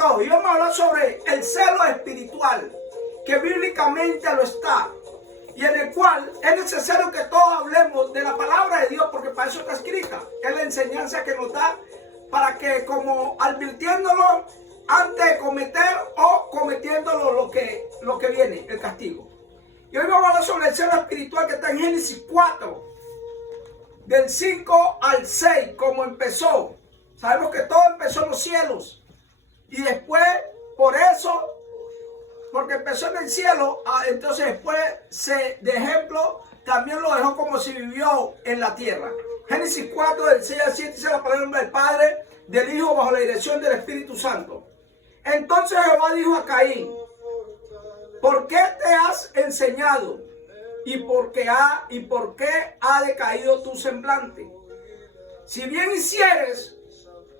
todo. Y vamos a hablar sobre el celo espiritual, que bíblicamente lo está, y en el cual es necesario que todos hablemos de la palabra de Dios, porque para eso está escrita. Es la enseñanza que nos da para que, como advirtiéndolo antes de cometer o cometiéndolo lo que viene, el castigo. Y hoy vamos a hablar sobre el celo espiritual, que está en Génesis 4, del 5 al 6, como empezó. Sabemos que todo empezó en los cielos. Y después, por eso, porque empezó en el cielo, entonces después, de ejemplo, también lo dejó como si vivió en la tierra. Génesis 4, del 6 al 7, dice la palabra del Padre, del Hijo, bajo la dirección del Espíritu Santo. Entonces Jehová dijo a Caín: ¿por qué te has enseñado? ¿Y por qué ha decaído tu semblante? Si bien hicieres,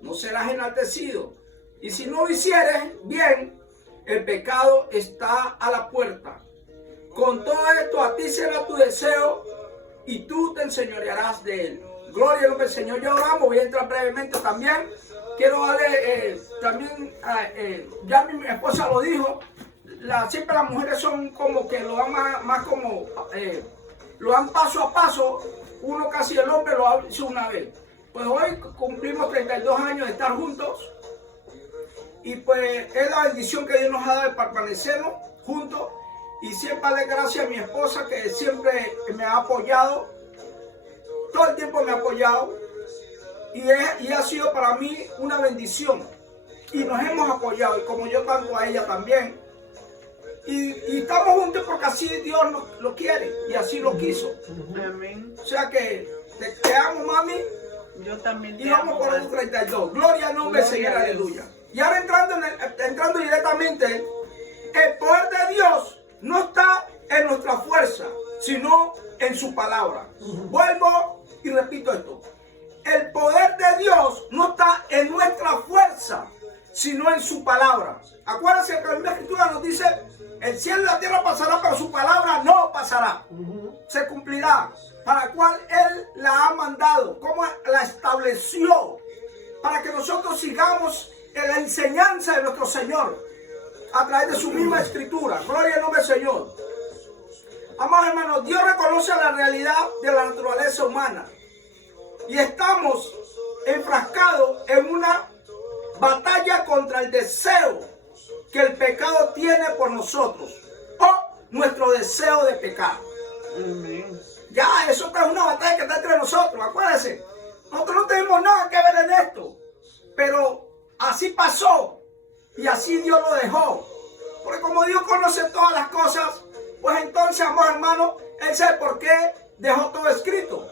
no serás enaltecido. Y si no lo hicieres bien, el pecado está a la puerta. Con todo esto a ti será tu deseo y tú te enseñorearás de él. Gloria al nombre del Señor. Ya oramos, voy a entrar brevemente también. Quiero darle también, ya mi esposa lo dijo, siempre las mujeres son como que lo dan más como, lo dan paso a paso. Uno casi el hombre lo hace una vez. Pues hoy cumplimos 32 años de estar juntos. Y pues es la bendición que Dios nos ha dado de permanecernos juntos. Y siempre darle gracias a mi esposa, que siempre me ha apoyado. Todo el tiempo me ha apoyado. Y ha sido para mí una bendición. Y nos hemos apoyado. Y como yo tanto a ella también. Y estamos juntos porque así Dios lo quiere. Y así lo quiso. Amén. O sea que te amo, mami. Yo también te Y vamos amo, por el 32. Gloria al nombre del Señor, aleluya. Y ahora entrando directamente, el poder de Dios no está en nuestra fuerza, sino en su palabra. Vuelvo y repito esto. El poder de Dios no está en nuestra fuerza, sino en su palabra. Acuérdense que la Escritura nos dice: el cielo y la tierra pasará, pero su palabra no pasará. Se cumplirá, para la cual Él la ha mandado, como la estableció, para que nosotros sigamos en la enseñanza de nuestro Señor, a través de su misma Escritura. Gloria al nombre del Señor. Amados hermanos, Dios reconoce la realidad de la naturaleza humana. Y estamos enfrascados en una batalla contra el deseo que el pecado tiene por nosotros, o nuestro deseo de pecar. Amén. Ya, eso está en una batalla que está entre nosotros. Acuérdense, nosotros no tenemos nada que ver en esto, pero así pasó y así Dios lo dejó. Porque como Dios conoce todas las cosas, pues entonces, amados hermanos, Él sabe por qué dejó todo escrito.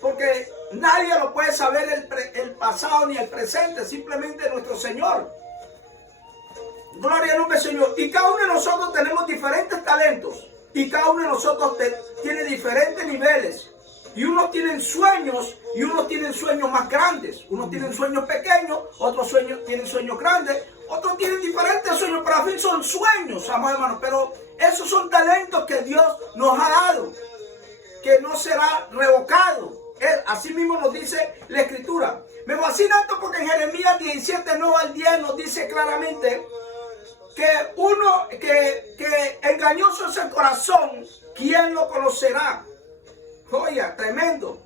Porque nadie lo puede saber el pasado ni el presente, simplemente nuestro Señor. Gloria al nombre del Señor. Y cada uno de nosotros tenemos diferentes talentos. Y cada uno de nosotros tiene diferentes niveles. Y unos tienen sueños y unos tienen sueños más grandes. Unos tienen sueños pequeños, otros tienen sueños grandes. Otros tienen diferentes sueños, pero al fin son sueños, amados hermanos. Pero esos son talentos que Dios nos ha dado, que no será revocado. Así mismo nos dice la Escritura. Me fascina esto porque en Jeremías 17, 9 al 10 nos dice claramente que engañoso es el corazón, ¿quién lo conocerá? Oiga, tremendo.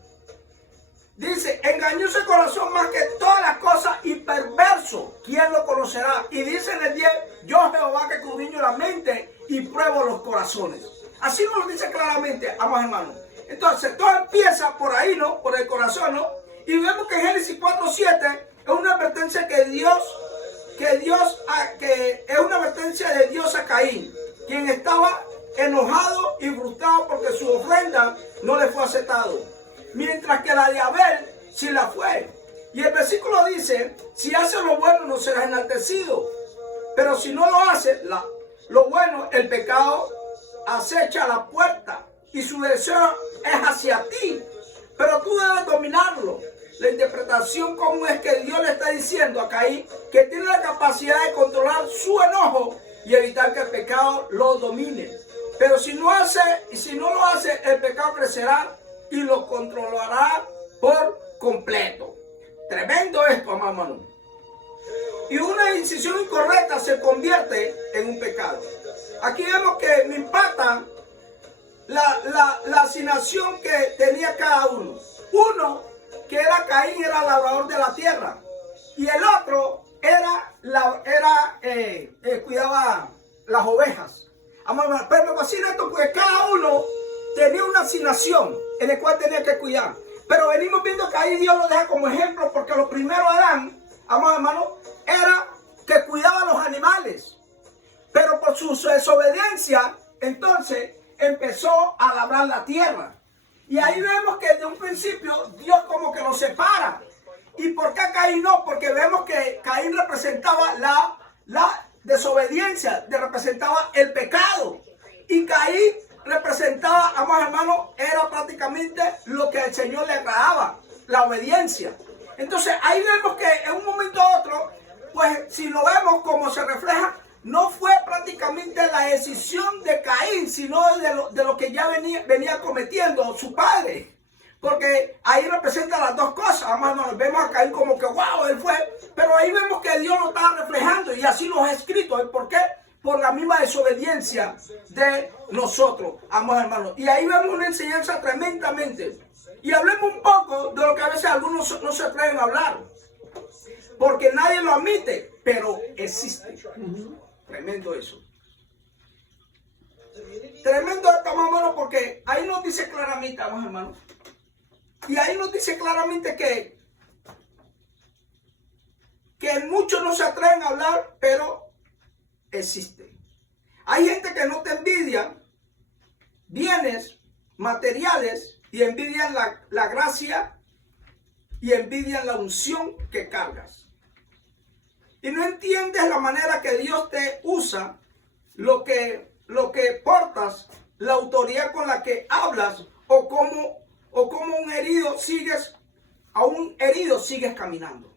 Dice, engañoso el corazón más que todas las cosas y perverso, ¿quién lo conocerá? Y dice en el 10, yo Jehová que escudriño la mente y pruebo los corazones. Así nos lo dice claramente, amados hermanos. Entonces, todo empieza por ahí, ¿no? Por el corazón, ¿no? Y vemos que en Génesis 4:7 es una advertencia que es una advertencia de Dios a Caín, quien estaba enojado y frustrado porque su ofrenda no le fue aceptado, mientras que la de Abel sí la fue. Y el versículo dice: si hace lo bueno no serás enaltecido, pero si no lo hace, lo bueno, el pecado acecha a la puerta y su deseo es hacia ti, pero tú debes dominarlo. La interpretación común es que Dios le está diciendo a Caín que tiene la capacidad de controlar su enojo y evitar que el pecado lo domine. Pero si no lo hace, el pecado crecerá y lo controlará por completo. Tremendo esto, amado hermano. Y una decisión incorrecta falta se convierte en un pecado. Aquí vemos que me impacta la asignación que tenía cada uno. Uno, que era Caín, era labrador de la tierra. Y el otro cuidaba las ovejas. Pero me fascina esto porque cada uno tenía una asignación en la cual tenía que cuidar. Pero venimos viendo que ahí Dios lo deja como ejemplo porque lo primero Adán, amados hermanos, era que cuidaba los animales. Pero por su desobediencia, entonces empezó a labrar la tierra. Y ahí vemos que desde un principio Dios como que lo separa. ¿Y por qué Caín no? Porque vemos que Caín representaba la desobediencia, representaba el pecado. Y Caín representaba, amados hermanos, era prácticamente lo que al Señor le agradaba, la obediencia. Entonces ahí vemos que en un momento u otro, pues si lo vemos como se refleja, no fue prácticamente la decisión de Caín, sino de lo que ya venía cometiendo su padre. Porque ahí representa las dos cosas. Hermanos, vemos a Caín como que wow, él fue. Pero ahí vemos que Dios lo estaba reflejando y así lo ha escrito. ¿Por qué? Por la misma desobediencia de nosotros, amados hermanos. Y ahí vemos una enseñanza tremendamente. Y hablemos un poco de lo que a veces algunos no se atreven a hablar. Porque nadie lo admite, pero existe. Tremendo eso. Tremendo esto, amados hermanos, porque ahí nos dice claramente, amados hermanos. Y ahí nos dice claramente que muchos no se atreven a hablar, pero existe. Hay gente que no te envidia bienes materiales y envidian la gracia y envidian la unción que cargas. Y no entiendes la manera que Dios te usa, lo que portas, la autoridad con la que hablas o cómo a un herido sigues caminando.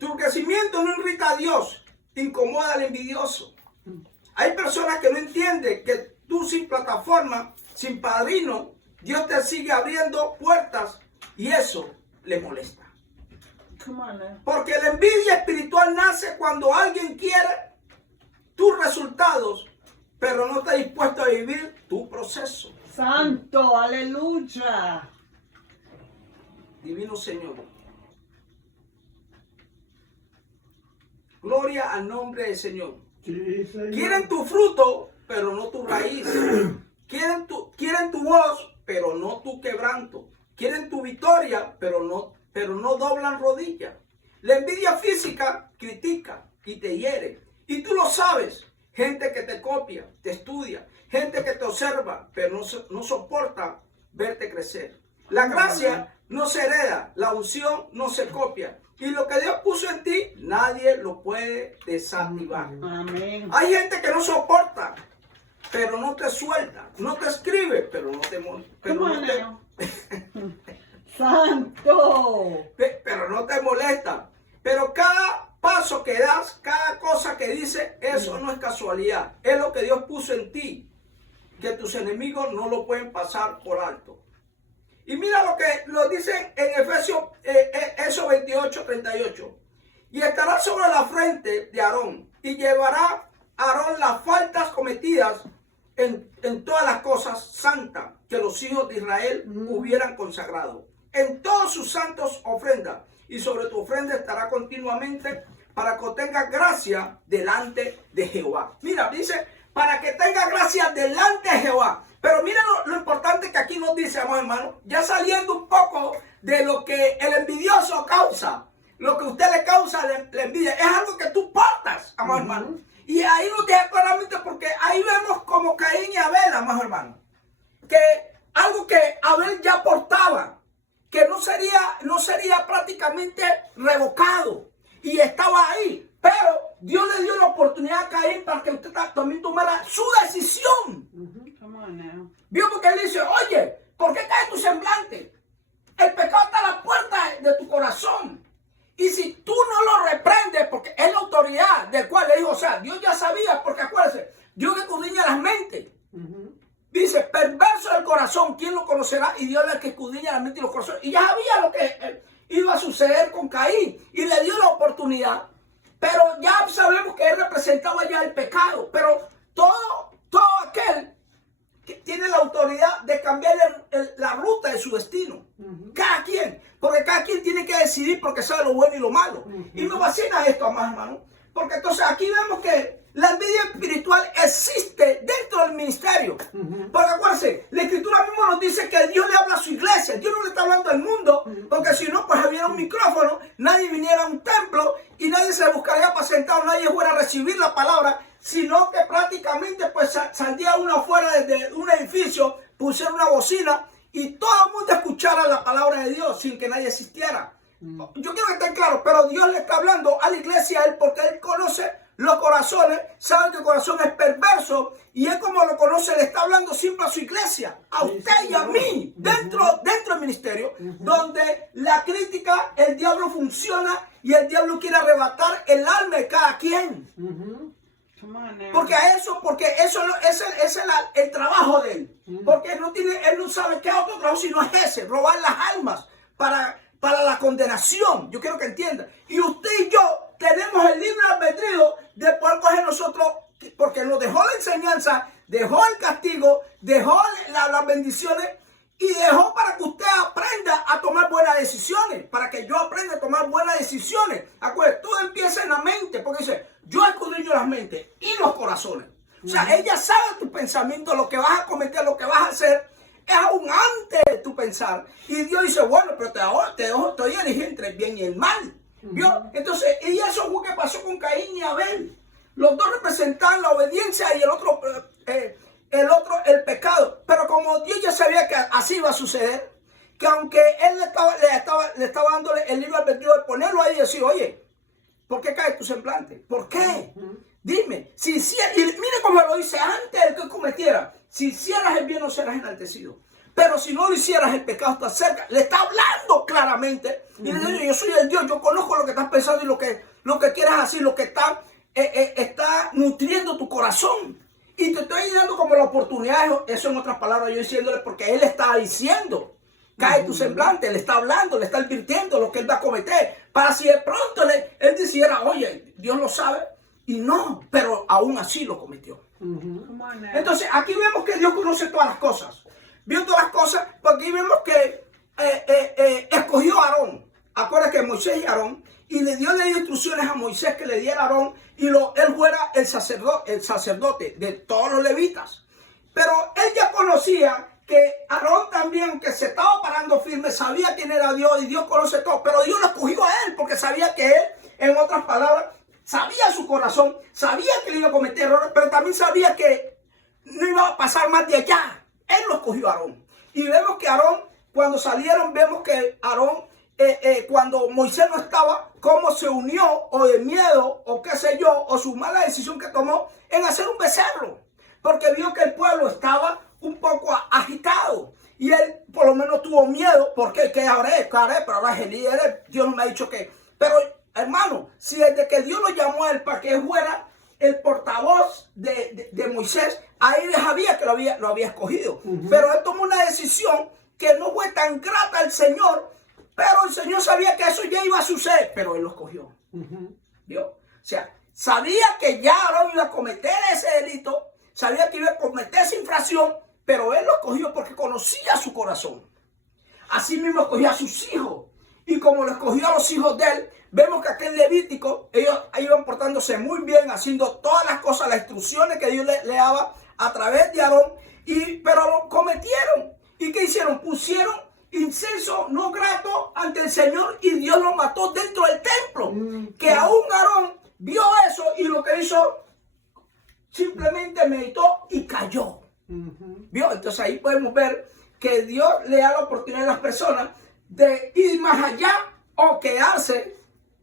Tu crecimiento no irrita a Dios, incomoda al envidioso. Hay personas que no entienden que tú sin plataforma, sin padrino, Dios te sigue abriendo puertas y eso le molesta. Porque la envidia espiritual nace cuando alguien quiere tus resultados, pero no está dispuesto a vivir tu proceso. Santo, aleluya. Divino Señor. Gloria al nombre del Señor. Sí, Señor. Quieren tu fruto, pero no tu raíz. Quieren tu voz, pero no tu quebranto. Quieren tu victoria, pero no doblan rodillas. La envidia física critica y te hiere. Y tú lo sabes. Gente que te copia, te estudia. Gente que te observa, pero no soporta verte crecer. La gracia no se hereda, la unción no se copia. Y lo que Dios puso en ti, nadie lo puede desactivar. Amén. Hay gente que no soporta, pero no te suelta. No te escribe, pero no te Santo. pero no te molesta. Pero cada paso que das, cada cosa que dices, eso no es casualidad. Es lo que Dios puso en ti, que tus enemigos no lo pueden pasar por alto. Y mira lo que lo dicen en Efesios 28:38. Y estará sobre la frente de Aarón, y llevará a Aarón las faltas cometidas en todas las cosas santas que los hijos de Israel hubieran consagrado, en todos sus santos ofrendas, y sobre tu ofrenda estará continuamente, para que tenga gracia delante de Jehová. Mira, dice, para que tenga gracia delante de Jehová. Pero mira lo importante que aquí nos dice, amados hermanos, ya saliendo un poco de lo que el envidioso causa, lo que usted le causa la envidia, es algo que tú portas, amados hermanos. Y ahí nos deja claramente, porque ahí vemos como Caín y Abel, amados hermanos, que algo que Abel ya portaba, que no sería prácticamente revocado, y estaba ahí. Pero Dios le dio la oportunidad a Caín para que usted también tomara su decisión. Vio, porque él dice, oye, ¿por qué cae tu semblante? El pecado está a la puerta de tu corazón. Y si tú no lo reprendes, porque es la autoridad del cual le dijo, o sea, Dios ya sabía, porque acuérdense, Dios escudriña las mentes. Dice, perverso del corazón, ¿quién lo conocerá? Y Dios es el que escudriña la mente y los corazones. Y ya sabía lo que iba a suceder con Caín. Y le dio la oportunidad. Pero ya sabemos representaba ya el pecado, pero todo aquel que tiene la autoridad de cambiar la ruta de su destino. Cada quien, porque cada quien tiene que decidir porque sabe lo bueno y lo malo. Y me fascina esto, más hermano, porque entonces aquí vemos que la envidia espiritual existe dentro del ministerio. Porque acuérdense, la escritura mismo nos dice que Dios le habla a su iglesia. Dios no le está hablando al mundo, porque si no, pues hubiera un micrófono, nadie viniera a un templo y nadie se buscaría para sentado, nadie fuera a recibir la palabra, sino que prácticamente pues saldría uno afuera desde un edificio, pusiera una bocina y todo el mundo escuchara la palabra de Dios sin que nadie asistiera. Yo quiero que estén claros, pero Dios le está hablando a la iglesia a él porque él conoce los corazones, sabe que el corazón es perverso y él como lo conoce le está hablando siempre a su iglesia, a usted y a mí, dentro del ministerio, donde la crítica, el diablo funciona y el diablo quiere arrebatar el alma de cada quien. Porque eso es el trabajo de él. Porque él no sabe qué otro trabajo sino es ese, robar las almas para la condenación. Yo quiero que entiendan. Y usted y yo tenemos el libre albedrío de poder coger nosotros, porque nos dejó la enseñanza, dejó el castigo, dejó las bendiciones y dejó para que usted aprenda a tomar buenas decisiones, para que yo aprenda a tomar buenas decisiones. Acuérdense, todo empieza en la mente, porque dice, yo escudriño las mentes y los corazones. O sea, ella sabe tu pensamiento, lo que vas a cometer, lo que vas a hacer, es aún antes de tu pensar. Y Dios dice, bueno, pero te estoy eligiendo entre el bien y el mal. ¿Vio? Entonces, y eso fue que pasó con Caín y Abel. Los dos representaban la obediencia y el otro el pecado. Pero como Dios ya sabía que así iba a suceder, que aunque él le estaba dándole el libre albedrío de ponerlo ahí y decir, oye, ¿por qué cae tu semblante? ¿Por qué? Dime, y mire cómo lo dice antes de que cometiera. Si hicieras el bien no serás enaltecido. Pero si no lo hicieras, el pecado está cerca. Le está hablando claramente. Y le dice, yo soy el Dios, yo conozco lo que estás pensando y lo que quieras hacer, lo que está nutriendo tu corazón. Y te estoy dando como la oportunidad, eso en otras palabras, yo diciéndole, porque él está diciendo, cae tu semblante, le está hablando, le está advirtiendo lo que él va a cometer. Para si de pronto él dijera, oye, Dios lo sabe, y no, pero aún así lo cometió. Entonces, aquí vemos que Dios conoce todas las cosas. Vio todas las cosas, porque aquí vemos que escogió a Aarón. Acuérdate que Moisés y Aarón, y le dio instrucciones a Moisés que le diera a Aarón, y él fuera el sacerdote de todos los levitas. Pero él ya conocía que Aarón también, aunque se estaba parando firme, sabía quién era Dios, y Dios conoce todo. Pero Dios lo escogió a él, porque sabía que él, en otras palabras, sabía su corazón, sabía que le iba a cometer errores, pero también sabía que no iba a pasar más de allá. Él lo escogió a Aarón. Y vemos que Aarón, cuando salieron, vemos que Aarón, cuando Moisés no estaba, cómo se unió, o de miedo, o qué sé yo, o su mala decisión que tomó en hacer un becerro. Porque vio que el pueblo estaba un poco agitado. Y él por lo menos tuvo miedo, porque ¿qué haré? Pero ahora es el líder, Dios no me ha dicho que. Pero hermano, si desde que Dios lo llamó a él para que fuera el portavoz de Moisés, ahí ya sabía que lo había escogido. Pero él tomó una decisión que no fue tan grata al Señor, pero el Señor sabía que eso ya iba a suceder, pero él lo escogió. ¿Vio? O sea, sabía que ya Aarón iba a cometer ese delito, sabía que iba a cometer esa infracción, pero él lo escogió porque conocía su corazón. Así mismo escogió a sus hijos. Y como lo escogió a los hijos de él, vemos que aquel Levítico, ellos iban portándose muy bien, haciendo todas las cosas, las instrucciones que Dios le daba a través de Aarón, pero lo cometieron. ¿Y qué hicieron? Pusieron incienso no grato ante el Señor y Dios lo mató dentro del templo. Que aún Aarón vio eso y lo que hizo, simplemente meditó y cayó. ¿Vio? Entonces ahí podemos ver que Dios le da la oportunidad a las personas de ir más allá o quedarse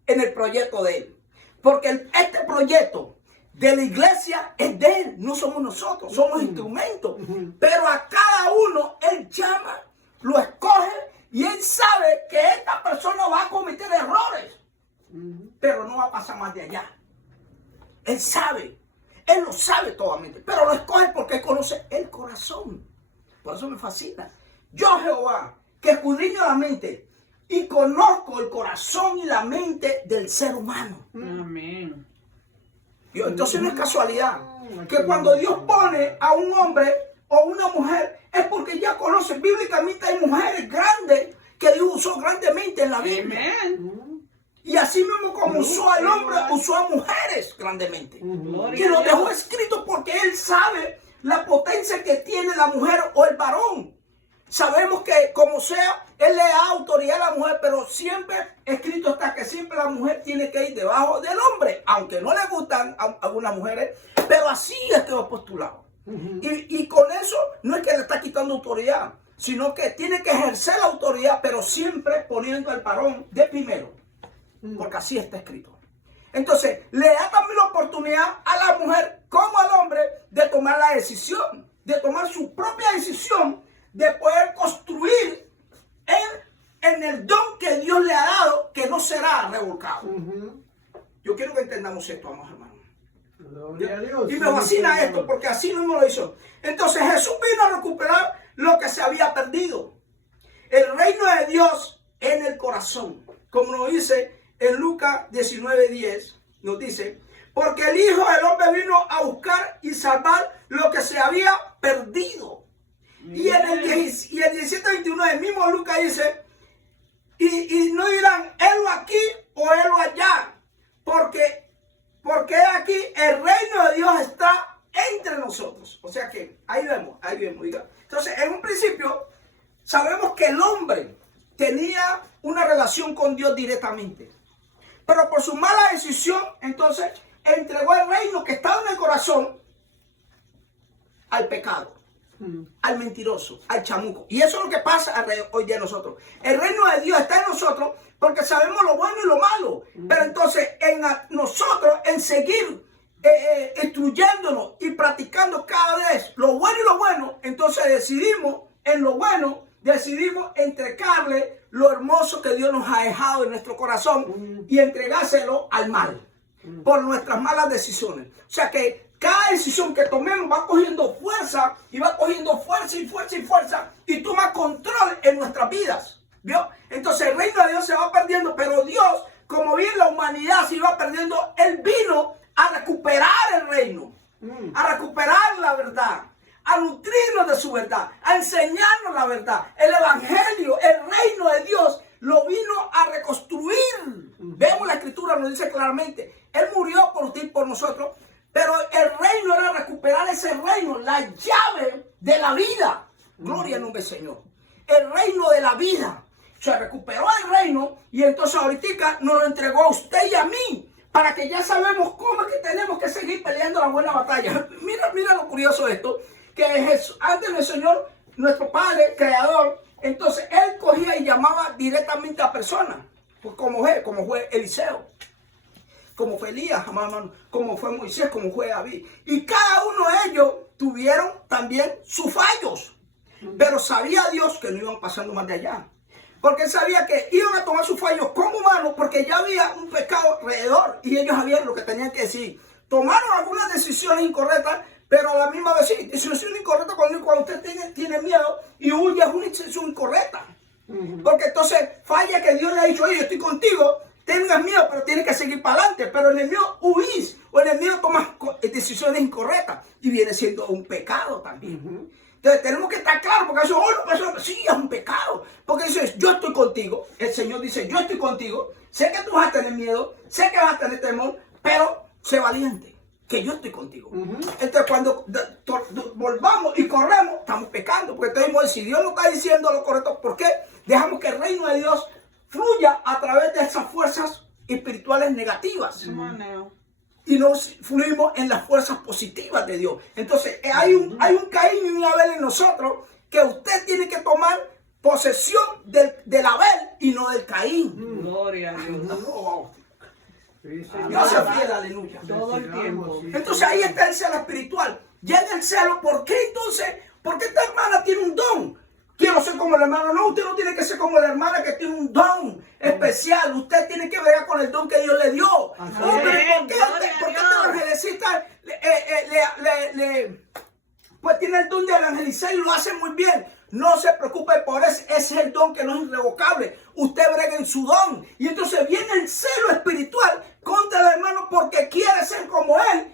en el proyecto de él. Porque este proyecto de la iglesia es de él, no somos nosotros, somos instrumentos. Pero a cada uno él llama, lo escoge y él sabe que esta persona va a cometer errores, pero no va a pasar más de allá. Él sabe, él lo sabe totalmente, pero lo escoge porque él conoce el corazón. Por eso me fascina. Yo, Jehová, que escudriño la mente y conozco el corazón y la mente del ser humano. Amén. Entonces no es casualidad que cuando Dios pone a un hombre o una mujer es porque ya conoce. Bíblicamente hay mujeres grandes que Dios usó grandemente en la Biblia. Amen. Y así mismo como usó al hombre, usó a mujeres grandemente. Y Gloria lo a dejó Dios. escrito porque Él sabe la potencia que tiene la mujer o el varón. Sabemos que como sea, Él le da autoridad a la mujer, pero siempre escrito está que siempre la mujer tiene que ir debajo del hombre, aunque no le gustan a algunas mujeres, pero así es que lo postulado. Y con eso no es que le está quitando autoridad, sino que tiene que ejercer la autoridad, pero siempre poniendo al varón de primero, porque así está escrito. Entonces, le da también la oportunidad a la mujer como al hombre de tomar la decisión, de tomar su propia decisión, de poder construir en el don que Dios le ha dado, que no será revolcado. Yo quiero que entendamos esto, amados hermanos. Gloria a Dios. Y me fascina esto porque así mismo lo hizo. Entonces Jesús vino a recuperar lo que se había perdido. El reino de Dios en el corazón. Como nos dice en Lucas 19:10, nos dice, porque el Hijo del Hombre vino a buscar y salvar lo que se había perdido. Y en el 17:21 del mismo Lucas dice, y no dirán, helo aquí o helo allá, porque aquí el reino de Dios está entre nosotros. O sea que ahí vemos, diga. Entonces, en un principio, sabemos que el hombre tenía una relación con Dios directamente. Pero por su mala decisión, entonces, entregó el reino que estaba en el corazón al pecado, al mentiroso, al chamuco. Y eso es lo que pasa hoy día en nosotros. El reino de Dios está en nosotros porque sabemos lo bueno y lo malo. Pero entonces, nosotros, en seguir instruyéndonos y practicando cada vez lo bueno y lo bueno, entonces decidimos en lo bueno, decidimos entregarle lo hermoso que Dios nos ha dejado en nuestro corazón y entregárselo al mal por nuestras malas decisiones. O sea que cada decisión que tomemos va cogiendo fuerza y va cogiendo fuerza y fuerza y fuerza y toma control en nuestras vidas. ¿Vio? Entonces el reino de Dios se va perdiendo, pero Dios, como bien la humanidad se iba perdiendo, Él vino a recuperar el reino, a recuperar la verdad, a nutrirnos de su verdad, a enseñarnos la verdad. El evangelio, el reino de Dios, lo vino a reconstruir. Vemos la escritura, nos dice claramente, Él murió por usted y por nosotros, pero el reino era recuperar ese reino, la llave de la vida. Gloria al nombre del Señor. El reino de la vida. Se recuperó el reino y entonces ahorita nos lo entregó a usted y a mí, para que ya sabemos cómo es que tenemos que seguir peleando la buena batalla. Mira lo curioso de esto, que Jesús, antes del Señor, nuestro Padre, Creador, entonces Él cogía y llamaba directamente a personas, pues como fue Eliseo, como fue Elías, como fue Moisés, como fue David. Y cada uno de ellos tuvieron también sus fallos, pero sabía Dios que no iban pasando más de allá. Porque Él sabía que iban a tomar sus fallos como humanos porque ya había un pecado alrededor y ellos sabían lo que tenían que decir. Tomaron algunas decisiones incorrectas, pero a la misma vez sí, decisión incorrecta cuando usted tiene miedo y huye es una decisión incorrecta. Porque entonces falla que Dios le ha dicho, oye, yo estoy contigo, tengas miedo, pero tienes que seguir para adelante. Pero en el miedo huís o en el miedo tomas decisiones incorrectas y viene siendo un pecado también. Entonces tenemos que estar claros, porque eso, sí, es un pecado. Porque dices, yo estoy contigo. El Señor dice, yo estoy contigo. Sé que tú vas a tener miedo, sé que vas a tener temor, pero sé valiente, que yo estoy contigo. Entonces cuando volvamos y corremos, estamos pecando. Porque entonces, si Dios no está diciendo lo correcto, ¿por qué dejamos que el reino de Dios fluya a través de esas fuerzas espirituales negativas? Y nos fluimos en las fuerzas positivas de Dios. Entonces hay un Caín y un Abel en nosotros, que usted tiene que tomar posesión del Abel y no del Caín. Gloria a Dios. Dios se fiel, aleluya. Todo el tiempo. Entonces ahí está el celo espiritual. Llega el celo. ¿Por qué entonces? Porque esta hermana tiene un don. Quiero ser como el hermano. No, usted no tiene que ser como la hermana que tiene un don especial. Usted tiene que ver con el don que Dios le dio. Oh, pero ¿por qué el evangelista pues tiene el don de evangelizar y lo hace muy bien? No se preocupe por eso. Ese es el don que no es irrevocable. Usted brega en su don. Y entonces viene el celo espiritual contra el hermano porque quiere ser como él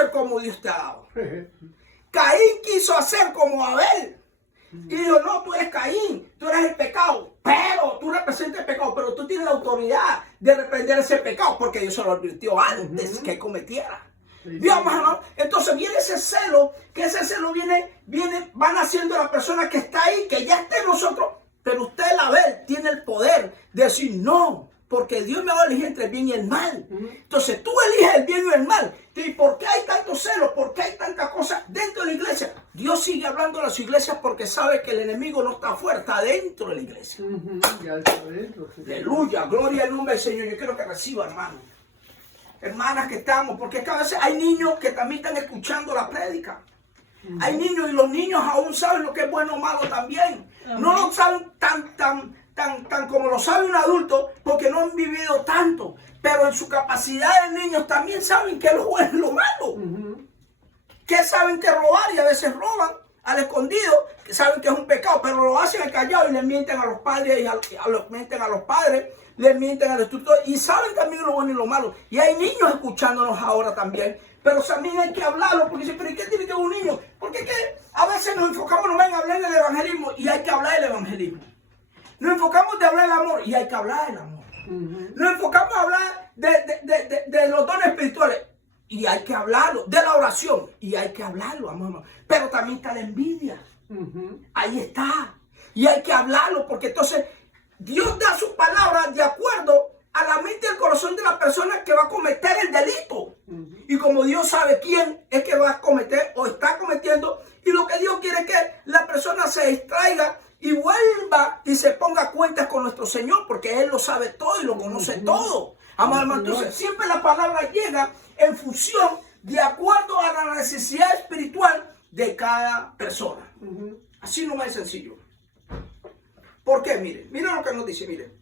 ser como Dios te ha dado. Caín quiso hacer como Abel. Y dijo, no, tú eres Caín, tú eres el pecado, pero tú representas el pecado, pero tú tienes la autoridad de reprender ese pecado, porque Dios se lo advirtió antes que cometiera. Dios, hermano, entonces viene ese celo, que ese celo van haciendo la persona que está ahí, que ya está en nosotros, pero usted, el Abel, tiene el poder de decir no, porque Dios me va a elegir entre el bien y el mal. Entonces tú eliges el bien y el mal. ¿Y por qué hay tanto celo? ¿Por qué hay tantas cosas dentro de la iglesia? Dios sigue hablando a las iglesias porque sabe que el enemigo no está afuera, está dentro de la iglesia. Ya está dentro. Aleluya, gloria al nombre del Señor. Yo quiero que reciba, hermano. Hermanas que estamos, porque es que a veces hay niños que también están escuchando la prédica. Hay niños y los niños aún saben lo que es bueno o malo también. No lo saben tan como lo sabe un adulto porque no han vivido tanto. Pero en su capacidad de niños también saben que es lo bueno y lo malo. Que saben que robar y a veces roban al escondido, que saben que es un pecado, pero lo hacen al callado y le mienten a los padres, mienten a los padres, le mienten al instructor y saben también lo bueno y lo malo. Y hay niños escuchándonos ahora también, pero también hay que hablarlo, porque dicen, pero ¿y qué tiene que ver un niño? Porque es que a veces nos enfocamos nomás en hablar del evangelismo y hay que hablar del evangelismo. Nos enfocamos de hablar del amor y hay que hablar del amor. Nos enfocamos a hablar de los dones espirituales y hay que hablarlo, de la oración y hay que hablarlo, amor. Pero también está la envidia. Ahí está. Y hay que hablarlo porque entonces Dios da su palabra de acuerdo a la mente y el corazón de la persona que va a cometer el delito. Y como Dios sabe quién es que va a cometer o está cometiendo, y lo que Dios quiere es que la persona se distraiga y vuelva y se ponga a cuentas con nuestro Señor, porque Él lo sabe todo y lo conoce todo. Amado hermano, entonces siempre la palabra llega en función de acuerdo a la necesidad espiritual de cada persona. Así no es sencillo. ¿Por qué? Miren lo que nos dice, miren.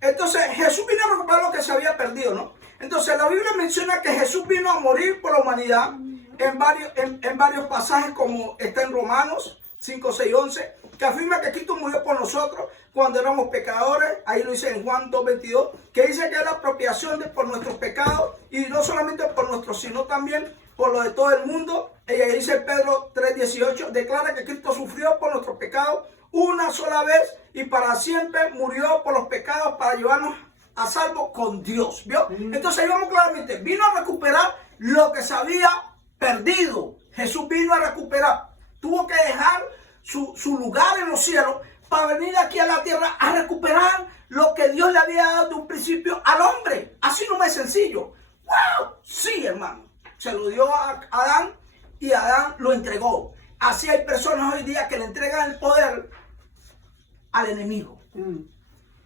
Entonces Jesús vino a recuperar lo que se había perdido, ¿no? Entonces la Biblia menciona que Jesús vino a morir por la humanidad en varios pasajes, como está en Romanos 5, 6, 11, que afirma que Cristo murió por nosotros cuando éramos pecadores. Ahí lo dice en Juan 2, 22, que dice que es la expiación por nuestros pecados, y no solamente por nuestros, sino también por lo de todo el mundo. Ella dice en Pedro 3, 18, declara que Cristo sufrió por nuestros pecados una sola vez y para siempre murió por los pecados para llevarnos a salvo con Dios. ¿Vio? Entonces ahí vamos claramente, vino a recuperar lo que se había perdido. Jesús vino a recuperar, tuvo que dejar su lugar en los cielos para venir aquí a la tierra a recuperar lo que Dios le había dado de un principio al hombre. Así no es sencillo. ¡Wow! Sí, hermano. Se lo dio a Adán y Adán lo entregó. Así hay personas hoy día que le entregan el poder al enemigo.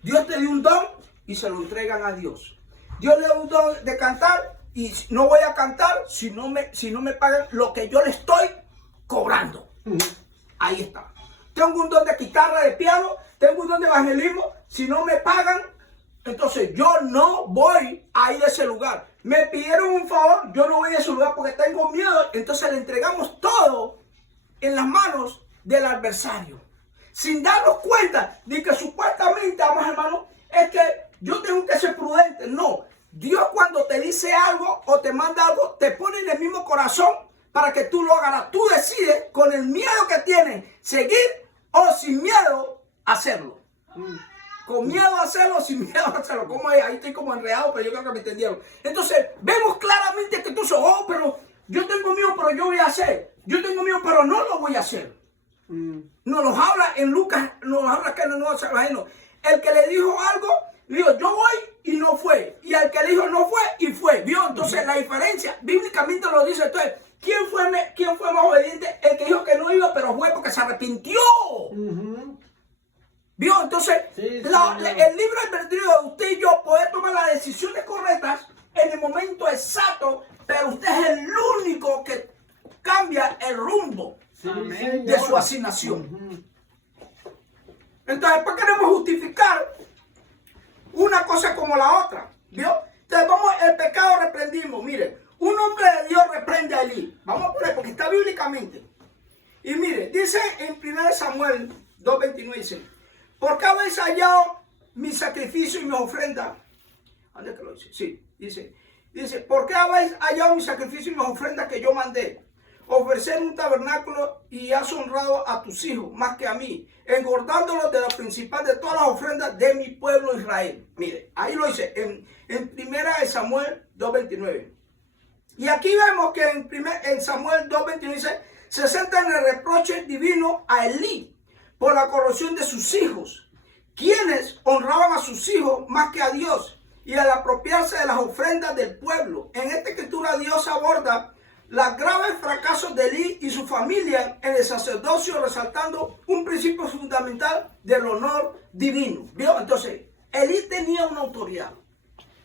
Dios te dio un don y se lo entregan a Dios. Dios le dio un don de cantar y no voy a cantar si no me pagan lo que yo le estoy cobrando. Ahí está. Tengo un don de guitarra, de piano, tengo un don de evangelismo. Si no me pagan, entonces yo no voy a ir a ese lugar. Me pidieron un favor, yo no voy a ese lugar porque tengo miedo. Entonces le entregamos todo en las manos del adversario, sin darnos cuenta de que supuestamente, amados hermanos, es que yo tengo que ser prudente. No, Dios cuando te dice algo o te manda algo, te pone en el mismo corazón para que tú lo hagas. Tú decides con el miedo que tienes seguir o sin miedo hacerlo. Con miedo a hacerlo o sin miedo a hacerlo. ¿Cómo es? Ahí estoy como enredado, pero yo creo que me entendieron. Entonces vemos claramente que tú dices, oh, pero yo tengo miedo, pero yo voy a hacer. Yo tengo miedo, pero no lo voy a hacer. Nos habla en Lucas, nos habla que en el Nuevo Testamento. El que le dijo algo, le dijo, yo voy y no fue. Y el que le dijo, no fue y fue. ¿Vio? Entonces la diferencia, bíblicamente lo dice. Entonces, ¿quién fue más obediente? El que dijo que no iba, pero fue porque se arrepintió. ¿Vio? Entonces, el libre albedrío de usted y yo poder tomar las decisiones correctas en el momento exacto, pero usted es el único que cambia el rumbo de su asignación. Entonces, ¿por qué queremos justificar una cosa como la otra? ¿Vio? Entonces, el pecado reprendimos. Miren, un hombre de Dios reprende allí. Vamos a poner, porque está bíblicamente. Y mire, dice en 1 Samuel 2:29, dice, ¿por qué habéis hallado mi sacrificio y mi ofrenda? ¿Dónde es que lo dice? Sí, dice, Dice, ¿por qué habéis hallado mi sacrificio y mis ofrendas que yo mandé? Ofrecer un tabernáculo y has honrado a tus hijos más que a mí, engordándolos de la principal de todas las ofrendas de mi pueblo Israel. Mire, ahí lo dice en primera de Samuel 2:29. Y aquí vemos que en Samuel 2:29 dice, se centra en el reproche divino a Elí por la corrupción de sus hijos, quienes honraban a sus hijos más que a Dios y al apropiarse de las ofrendas del pueblo. En esta escritura Dios aborda los graves fracasos de Elí y su familia en el sacerdocio, resaltando un principio fundamental del honor divino. ¿Vio? Entonces, Elí tenía una autoridad.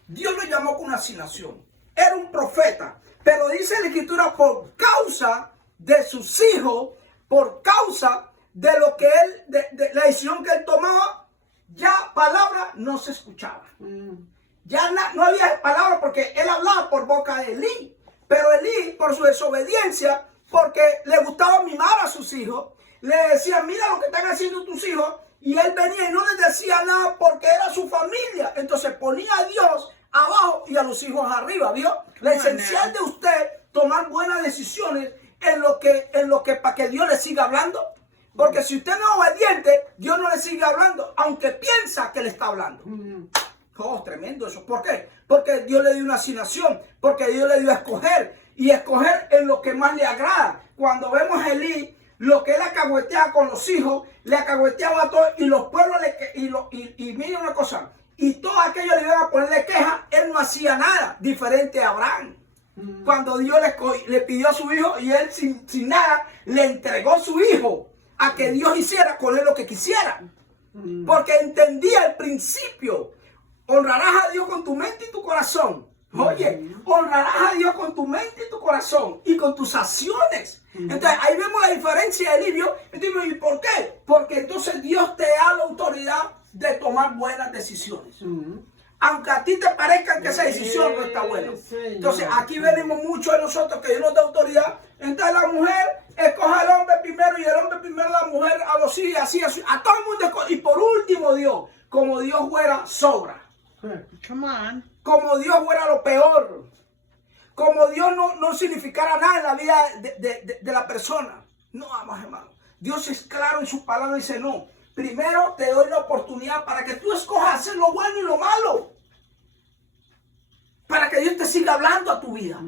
Dios lo llamó con una asignación. Era un profeta. Pero dice la escritura, por causa de sus hijos, por causa de lo que él, de la decisión que él tomaba, ya palabra no se escuchaba. Ya no había palabra porque él hablaba por boca de Elí. Pero Elí, por su desobediencia, porque le gustaba mimar a sus hijos, le decía, mira lo que están haciendo tus hijos, y él venía y no les decía nada porque era su familia. Entonces ponía a Dios abajo y a los hijos arriba, ¿vio? La esencial de usted tomar buenas decisiones en lo que para que Dios le siga hablando. Porque si usted no es obediente, Dios no le sigue hablando, aunque piensa que le está hablando. Oh, tremendo eso. ¿Por qué? Porque Dios le dio una asignación, porque Dios le dio a escoger, y escoger en lo que más le agrada. Cuando vemos a Elí, lo que él alcahueteaba con los hijos, le alcahueteaba a todos, y los pueblos, y miren una cosa, y todos aquellos le iban a ponerle queja, él no hacía nada, diferente a Abraham. Cuando Dios le pidió a su hijo, y él sin nada, le entregó su hijo, a que Dios hiciera con él lo que quisiera. Porque entendía el principio. Honrarás a Dios con tu mente y tu corazón. Oye, honrarás a Dios con tu mente y tu corazón y con tus acciones. Entonces ahí vemos la diferencia de Livio. ¿Y por qué? Porque entonces Dios te da la autoridad de tomar buenas decisiones. Aunque a ti te parezca que esa decisión no está buena. Entonces aquí venimos mucho de nosotros que Dios nos da autoridad. Entonces la mujer escoge al hombre primero y el hombre primero a la mujer, a los hijos, así, a todo el mundo. Y por último Dios, como Dios fuera, sobra. Come on. Como Dios fuera lo peor. Como Dios no significara nada en la vida de la persona. No, amados hermanos. Dios es claro en su palabra y dice, no. Primero te doy la oportunidad para que tú escojas hacer lo bueno y lo malo. Para que Dios te siga hablando a tu vida.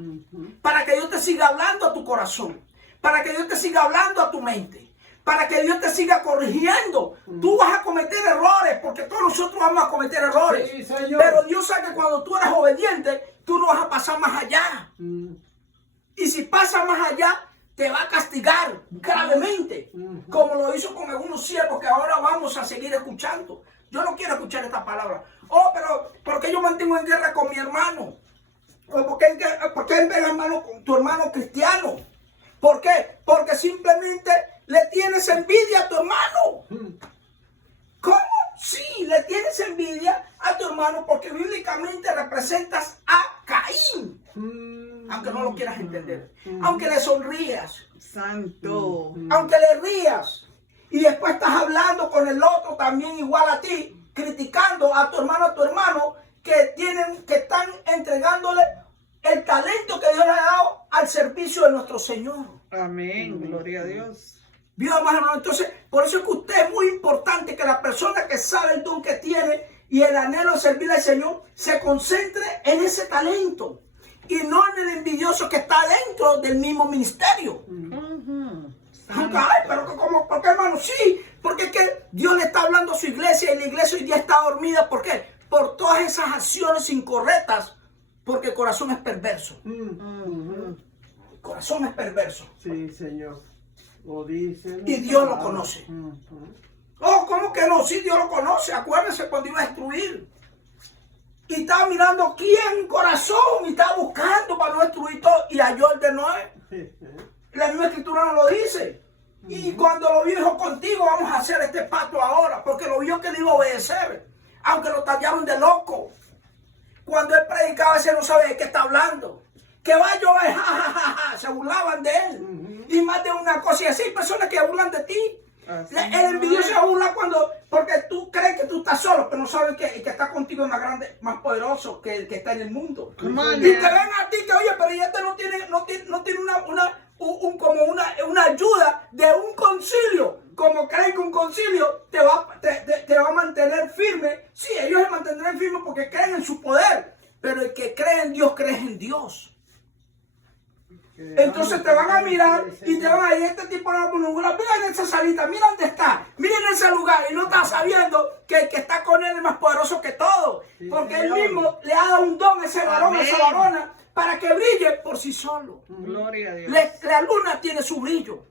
Para que Dios te siga hablando a tu corazón. Para que Dios te siga hablando a tu mente. Para que Dios te siga corrigiendo. Tú vas a cometer errores, porque todos nosotros vamos a cometer errores. Sí, señor. Pero Dios sabe que cuando tú eres obediente, tú no vas a pasar más allá. Y si pasas más allá, te va a castigar gravemente. Como lo hizo con algunos siervos que ahora vamos a seguir escuchando. Yo no quiero escuchar esta palabra. Oh, pero ¿por qué yo mantengo en guerra con mi hermano? ¿O por qué en hermano con tu hermano cristiano? ¿Por qué? Porque simplemente le tienes envidia a tu hermano. ¿Cómo? Sí, le tienes envidia a tu hermano porque bíblicamente representas a Caín. Aunque no lo quieras entender. Aunque le sonrías. Santo. Aunque le rías. Y después estás hablando con el otro también igual a ti. Criticando a tu hermano que están entregándole el talento que Dios le ha dado al servicio de nuestro Señor. Amén. Gloria a Dios. ¿Vio, hermano? Entonces, por eso es que usted es muy importante que la persona que sabe el don que tiene y el anhelo de servir al Señor se concentre en ese talento y no en el envidioso que está dentro del mismo ministerio. Ay, pero ¿por qué, hermano? Sí, porque es que Dios le está hablando a su iglesia y la iglesia hoy día está dormida. ¿Por qué? Por todas esas acciones incorrectas, porque el corazón es perverso. El corazón es perverso. Sí, Señor. Lo dice. Y Dios lo conoce. Oh, ¿cómo que no? Sí, Dios lo conoce. Acuérdense cuando iba a destruir. Y estaba mirando quién corazón y estaba buscando para no destruir todo. Y halló el de Noé. La misma escritura no lo dice. Y cuando lo vio, dijo, contigo vamos a hacer este pacto ahora. Porque lo vio que le iba a obedecer. Aunque lo tallaron de loco. Cuando él predicaba, ese no sabe de qué está hablando. Que va a llover, se burlaban de él. Y más de una cosa. Y así hay personas que burlan de ti. El envidioso se burla Porque tú crees que tú estás solo, pero no sabes que el que está contigo es más grande, más poderoso que el que está en el mundo. Come on, Y te now. ven a ti que, oye, pero ya este no tiene como una ayuda de un concilio. Como creen que un concilio te va a mantener firme. Sí, ellos se mantendrán firmes porque creen en su poder. Pero el que cree en Dios, cree en Dios. Entonces te van a mirar y te van a decir, este tipo no pone ninguna. Mira en esa salita, mira dónde está, mira en ese lugar. Y no está sabiendo que el que está con él es más poderoso que todo. Sí, porque él señor. mismo le ha dado un don a ese varón, a esa Amén. varona, para que brille por sí solo. Gloria a Dios. La luna tiene su brillo.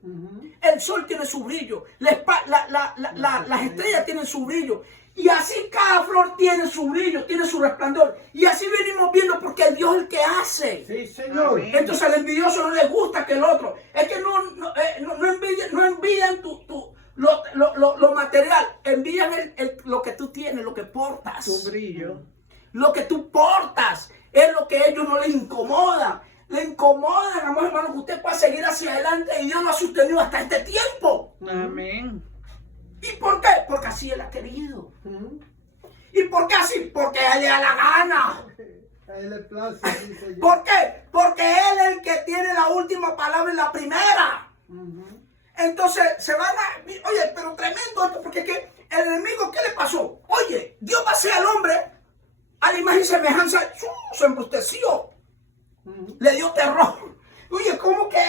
El sol tiene su brillo. Las estrellas tienen su brillo. Y así cada flor tiene su brillo, tiene su resplandor. Y así venimos viendo porque es Dios el que hace. Sí, Señor. Amén. Entonces al envidioso no le gusta que el otro. Es que no envidian lo material. Envidian lo que tú tienes, lo que portas. Tu brillo. Lo que tú portas es lo que a ellos no les incomoda. Le incomoda, amor hermano, que usted pueda seguir hacia adelante y Dios lo ha sostenido hasta este tiempo. Amén. ¿Y por qué? Porque así Él ha querido. ¿Y por qué así? Porque a Él le da la gana. A él le place, sí, Señor. ¿Por qué? Porque Él es el que tiene la última palabra y la primera. Entonces se van a... Oye, pero tremendo esto, porque es que el enemigo, ¿qué le pasó? Oye, Dios va a hacer al hombre a la imagen y semejanza. Se embusteció. Le dio terror. Oye, ¿cómo que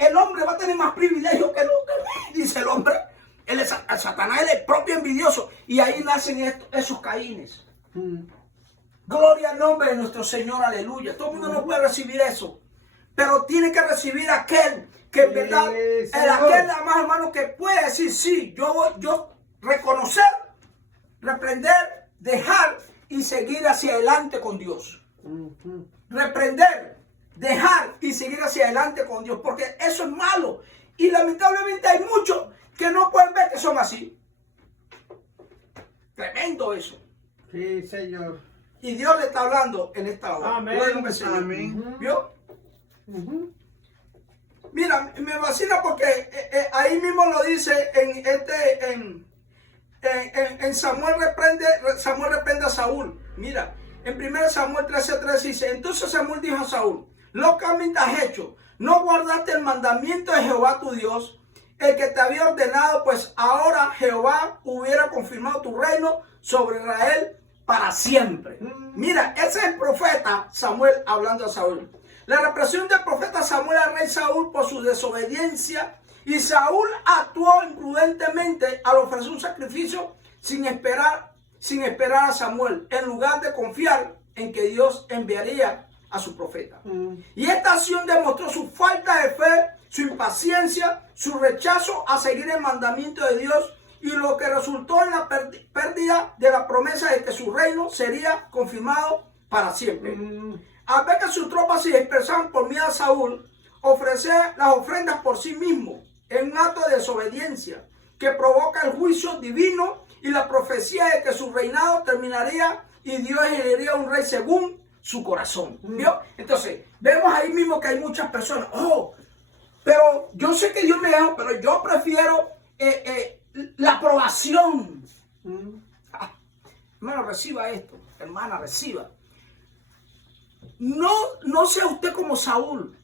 el hombre va a tener más privilegio que nunca? Dice el hombre. Satanás es el propio envidioso. Y ahí nacen esos Caínes. Gloria al nombre de nuestro Señor, aleluya. Todo el mundo no puede recibir eso. Pero tiene que recibir aquel que en verdad, aquel más hermano que puede decir, sí, yo reconocer, reprender, dejar y seguir hacia adelante con Dios. Reprender, dejar y seguir hacia adelante con Dios. Porque eso es malo. Y lamentablemente hay muchos que no pueden ver que son así. Tremendo eso. Sí, Señor. Y Dios le está hablando en esta hora. Amén. Gloria al nombre del Señor. Amén. ¿Vio? Mira, me vacila porque ahí mismo lo dice en Samuel reprende a Saúl. Mira, en 1 Samuel 13:3 dice, entonces Samuel dijo a Saúl, locamente has hecho, no guardaste el mandamiento de Jehová tu Dios, el que te había ordenado, pues ahora Jehová hubiera confirmado tu reino sobre Israel para siempre. Mira, ese es el profeta Samuel hablando a Saúl. La represión del profeta Samuel al rey Saúl por su desobediencia, y Saúl actuó imprudentemente al ofrecer un sacrificio sin esperar a Samuel, en lugar de confiar en que Dios enviaría a su profeta. Y esta acción demostró su falta de fe, su impaciencia, su rechazo a seguir el mandamiento de Dios, y lo que resultó en la pérdida de la promesa de que su reino sería confirmado para siempre. Al ver que sus tropas se dispersaban por miedo a Saúl, ofrecer las ofrendas por sí mismo en un acto de desobediencia que provoca el juicio divino y la profecía de que su reinado terminaría y Dios elegiría un rey según su corazón. ¿Vio? Entonces, vemos ahí mismo que hay muchas personas. Pero yo sé que Dios me dejó, pero yo prefiero la aprobación. Hermano, reciba esto. Hermana, reciba. No sea usted como Saúl.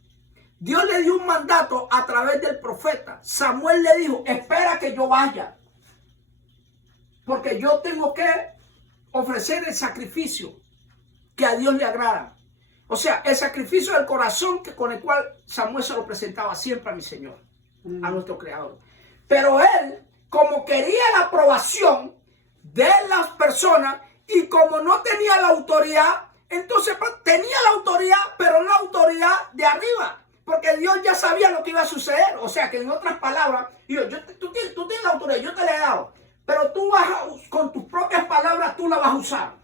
Dios le dio un mandato a través del profeta. Samuel le dijo, espera que yo vaya, porque yo tengo que ofrecer el sacrificio que a Dios le agrada. O sea, el sacrificio del corazón con el cual Samuel se lo presentaba siempre a mi Señor, a nuestro Creador. Pero él, como quería la aprobación de las personas y como no tenía la autoridad, entonces tenía la autoridad, pero no la autoridad de arriba. Porque Dios ya sabía lo que iba a suceder. O sea que en otras palabras, tú tienes la autoridad, yo te la he dado. Pero tú con tus propias palabras, tú la vas a usar.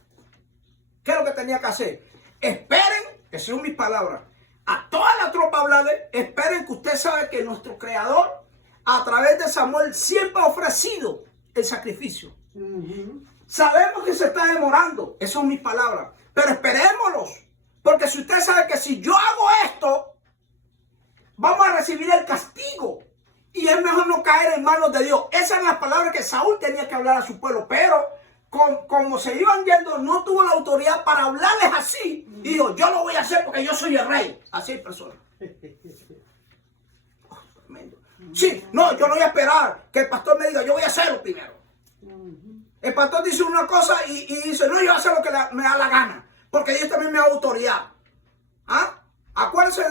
¿Qué es lo que tenía que hacer? Esperen, esas son mis palabras, a toda la tropa hablarle, esperen que usted sabe que nuestro Creador, a través de Samuel, siempre ha ofrecido el sacrificio. Sabemos que se está demorando, esas son mis palabras, pero esperémoslos. Porque si usted sabe que si yo hago esto, vamos a recibir el castigo. y es mejor no caer en manos de Dios. Esas eran las palabras que Saúl tenía que hablar a su pueblo, pero como se iban yendo, no tuvo la autoridad para hablarles así. Y dijo, yo lo voy a hacer porque yo soy el rey. Así hay personas. Oh, tremendo. Sí, no, yo no voy a esperar que el pastor me diga, yo voy a hacerlo primero. El pastor dice una cosa y dice, no, yo voy a hacer lo que me da la gana, porque Dios también me da autoridad. ¿Ah? Acuérdense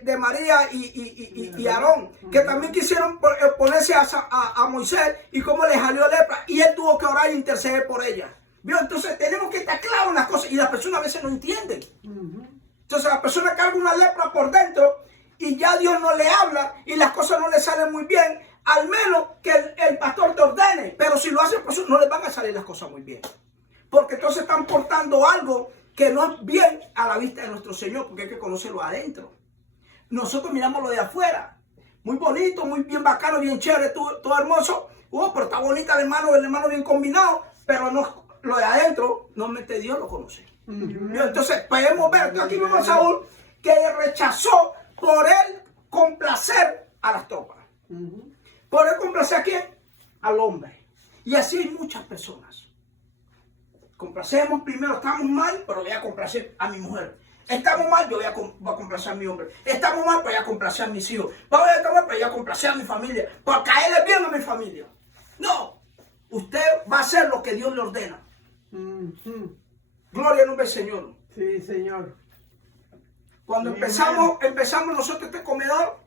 de María y Aarón, que también quisieron oponerse a Moisés y cómo le salió lepra, y él tuvo que orar e interceder por ella. ¿Vio? Entonces tenemos que estar claros en las cosas, y las personas a veces no entienden. Entonces la persona carga una lepra por dentro y ya Dios no le habla y las cosas no le salen muy bien, al menos que el pastor te ordene. Pero si lo hace el pastor, no les van a salir las cosas muy bien, porque entonces están portando algo que no es bien a la vista de nuestro Señor, porque hay que conocerlo adentro. Nosotros miramos lo de afuera, muy bonito, muy bien bacano, bien chévere, todo hermoso. Pero está bonita el hermano bien combinado, pero no, lo de adentro, normalmente Dios lo conoce. Entonces podemos ver que aquí vemos a Saúl que rechazó por él complacer a las tropas. ¿Por él complacer a quién? Al hombre. Y así hay muchas personas. Complacemos primero, estamos mal, pero voy a complacer a mi mujer. Estamos mal, yo voy a complacer a mi hombre. Estamos mal, pues voy a complacer a mis hijos. Voy a estar mal, pues voy a complacer a mi familia. Por caerle bien a mi familia. No, usted va a hacer lo que Dios le ordena. Gloria al nombre del Señor. Sí, Señor. Cuando empezamos nosotros este comedor,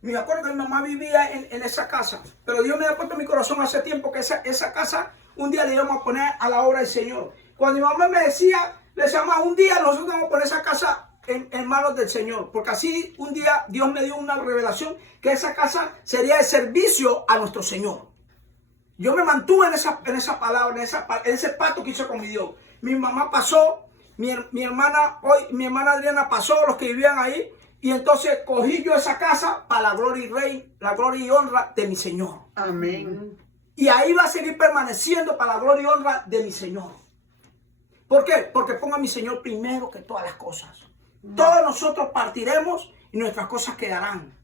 me acuerdo que mi mamá vivía en esa casa, pero Dios me ha puesto en mi corazón hace tiempo que esa casa un día le íbamos a poner a la obra del Señor. Cuando mi mamá me decía, le decía, mamá, un día nosotros vamos a poner esa casa en manos del Señor, porque así un día Dios me dio una revelación que esa casa sería de servicio a nuestro Señor. Yo me mantuve en esa palabra, en ese pacto que hice con mi Dios. Mi mamá pasó, mi hermana Adriana pasó, los que vivían ahí, y entonces cogí yo esa casa para la gloria y honra de mi Señor. Amén. Y ahí va a seguir permaneciendo para la gloria y honra de mi Señor. ¿Por qué? Porque pongo a mi Señor primero que todas las cosas. Todos nosotros partiremos y nuestras cosas quedarán.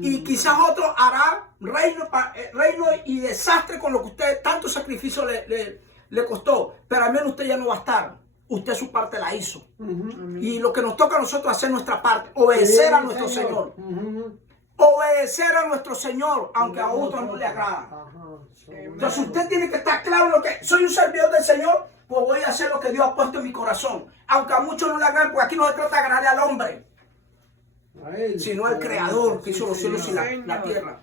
Y quizás otro hará reino y desastre con lo que usted tanto sacrificio le costó. Pero al menos usted ya no va a estar. Usted su parte la hizo. Y lo que nos toca a nosotros es hacer nuestra parte. Obedecer a nuestro Señor. Obedecer a nuestro Señor, aunque a otros no le agrada. Entonces usted tiene que estar claro en lo que soy un servidor del Señor, pues voy a hacer lo que Dios ha puesto en mi corazón. Aunque a muchos no le agraden, porque aquí no se trata de agradarle al hombre, sino al Creador que hizo los cielos y la tierra.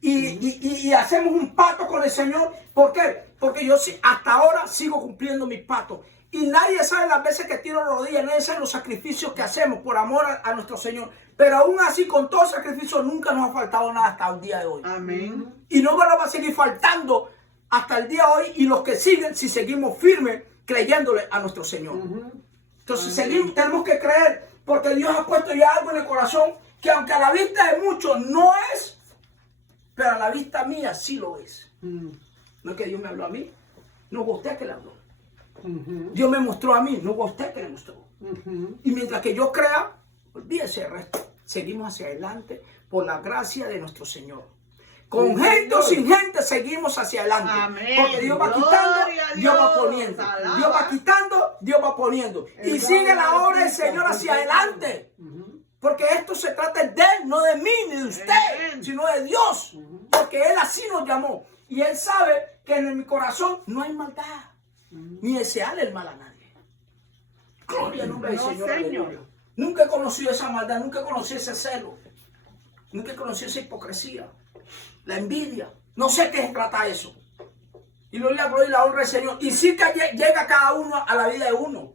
Y hacemos un pacto con el Señor. ¿Por qué? Porque yo hasta ahora sigo cumpliendo mis pactos. Y nadie sabe las veces que tiro rodillas, nadie sabe los sacrificios que hacemos por amor a nuestro Señor. Pero aún así, con todo sacrificio, nunca nos ha faltado nada hasta el día de hoy. Amén. Y no nos va a seguir faltando hasta el día de hoy y los que siguen si seguimos firmes creyéndole a nuestro Señor. Entonces tenemos que creer, porque Dios ha puesto ya algo en el corazón que aunque a la vista de muchos no es, pero a la vista mía sí lo es. No es que Dios me habló a mí, no fue usted que le habló. Dios me mostró a mí, no fue usted que le mostró. Y mientras que yo crea, olvídese el resto. Seguimos hacia adelante por la gracia de nuestro Señor. Con gente o sin gente seguimos hacia adelante. Amén. Porque Dios va Gloria quitando, a Dios Dios. va poniendo. Alaba. Dios va quitando, Dios va poniendo. Y sigue la obra del Señor hacia adelante. Porque esto se trata de Él, no de mí ni de usted, Amén. sino de Dios. Porque Él así nos llamó. Y Él sabe que en mi corazón no hay maldad. Ni desearle el mal a nadie. Gloria al nombre del No, Señor. Señor. Aleluya. Nunca he conocido esa maldad, nunca he conocido ese celo. Nunca he conocido esa hipocresía. La envidia. No sé qué se trata eso. Y lo la gloria y la honra del Señor. Y sí que llega cada uno a la vida de uno.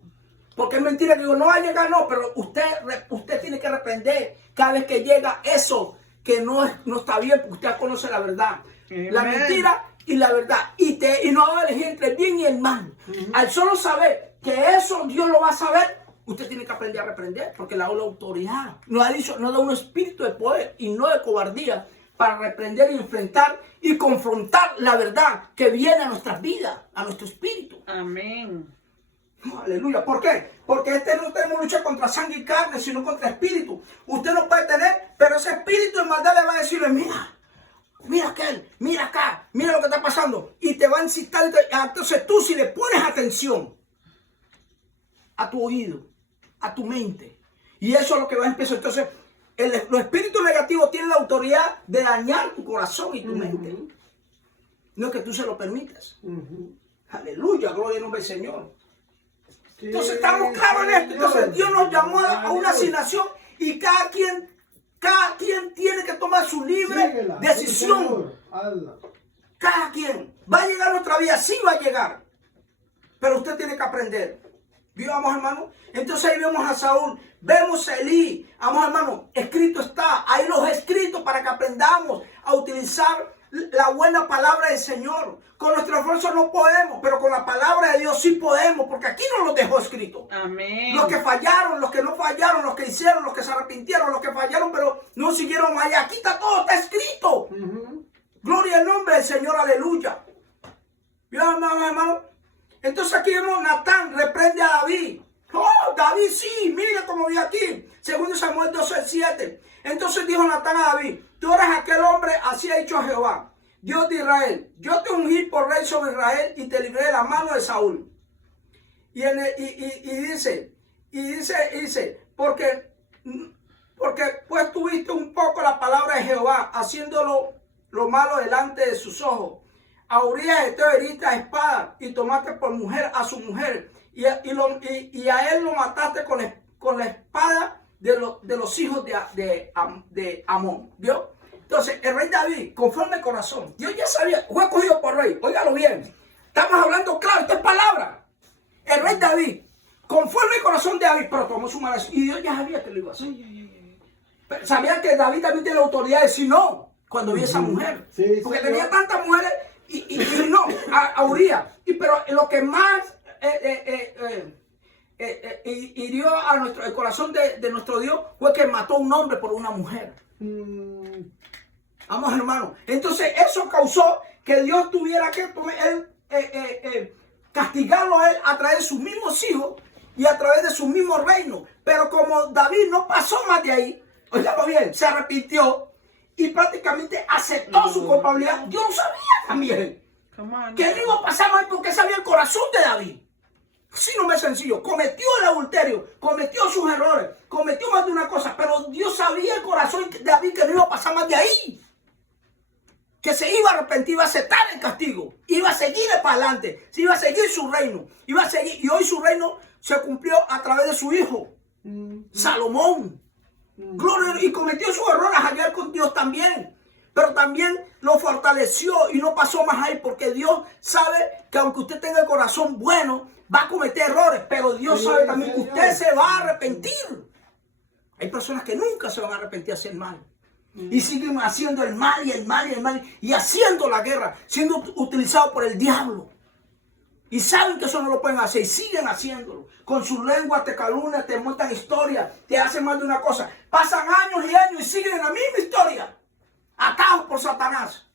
Porque es mentira que digo, no va a llegar, no. Pero usted tiene que reprender cada vez que llega eso que no está bien, porque usted conoce la verdad. La Amén. mentira y la verdad. Y no va a elegir entre el bien y el mal. Al solo saber que eso Dios lo va a saber, usted tiene que aprender a reprender, porque la autoridad nos ha dicho, nos da un espíritu de poder y no de cobardía para reprender y enfrentar y confrontar la verdad que viene a nuestras vidas, a nuestro espíritu. Amén. Aleluya. ¿Por qué? Porque no tenemos lucha contra sangre y carne, sino contra espíritu. Usted no puede tener Pero ese espíritu de maldad le va a decirle, mira aquel, mira acá, mira lo que está pasando. Y te va a incitar. Entonces tú, si le pones atención a tu oído, a tu mente, y eso es lo que va a empezar. Entonces, los espíritus negativos tienen la autoridad de dañar tu corazón y tu mente. No es que tú se lo permitas. Aleluya, gloria al nombre del Señor. Sí, Entonces estamos claros en esto. Entonces Dios nos llamó a una asignación y cada quien tiene que tomar su libre síguela, decisión. Señor, hazla. Cada quien. Va a llegar nuestra vida, sí va a llegar. Pero usted tiene que aprender. ¿Vivamos, hermano? Entonces ahí vemos a Saúl, vemos a Elí. Vamos, hermano, escrito está. Ahí los escritos para que aprendamos a utilizar la buena palabra del Señor. Con nuestro esfuerzo no podemos, pero con la palabra de Dios sí podemos, porque aquí nos lo dejó escrito. Amén. Los que fallaron, los que no fallaron, los que hicieron, los que se arrepintieron, los que fallaron, pero no siguieron allá. Aquí está todo, está escrito. Gloria al nombre del Señor, aleluya. ¿Vio, hermano? Entonces aquí vemos Natán reprende a David. Oh, David sí, mire como vi aquí. Segundo Samuel 12:7. Entonces dijo Natán a David, tú eres aquel hombre, así ha dicho Jehová, Dios de Israel. Yo te ungí por rey sobre Israel y te libré de la mano de Saúl. Y dice, porque pues tuviste un poco la palabra de Jehová, haciéndolo lo malo delante de sus ojos. A Urías Eteo heriste a espada y tomaste por mujer a su mujer y a él lo mataste con la espada de los hijos de Amón. ¿Vio? Entonces el rey David, conforme el corazón, Dios ya sabía, fue escogido por rey. Óigalo bien, estamos hablando claro, esta es palabra. El rey David, conforme el corazón de David, pero tomó su mala decisión. Y Dios ya sabía que lo iba a hacer. Pero sabía que David también tiene la autoridad de decir no cuando vi a esa mujer. Sí, porque sí, tenía tantas mujeres y no, a Urías. Pero lo que más hirió a el corazón de nuestro Dios fue que mató a un hombre por una mujer. Vamos, hermano. Entonces eso causó que Dios tuviera que castigarlo a él a través de sus mismos hijos y a través de su mismo reino. Pero como David no pasó más de ahí, oígalo bien, se arrepintió y prácticamente aceptó su culpabilidad. Dios lo sabía también. Que no iba a pasar mal porque sabía el corazón de David. Así no es sencillo. Cometió el adulterio, cometió sus errores, cometió más de una cosa, pero Dios sabía el corazón de David que no iba a pasar más de ahí. Que se iba a arrepentir, iba a aceptar el castigo, iba a seguir para adelante, se iba a seguir su reino, iba a seguir, y hoy su reino se cumplió a través de su hijo, Salomón. Gloria, y cometió sus errores allá con Dios también, pero también lo fortaleció y no pasó más ahí, porque Dios sabe que aunque usted tenga el corazón bueno, va a cometer errores, pero Dios sabe también que usted se va a arrepentir. Hay personas que nunca se van a arrepentir de hacer mal. Y siguen haciendo el mal y el mal y el mal y haciendo la guerra, siendo utilizados por el diablo. Y saben que eso no lo pueden hacer y siguen haciéndolo. Con su lengua te calumnian, te montan historias, te hacen más de una cosa. Pasan años y años y siguen en la misma historia. Atados por Satanás.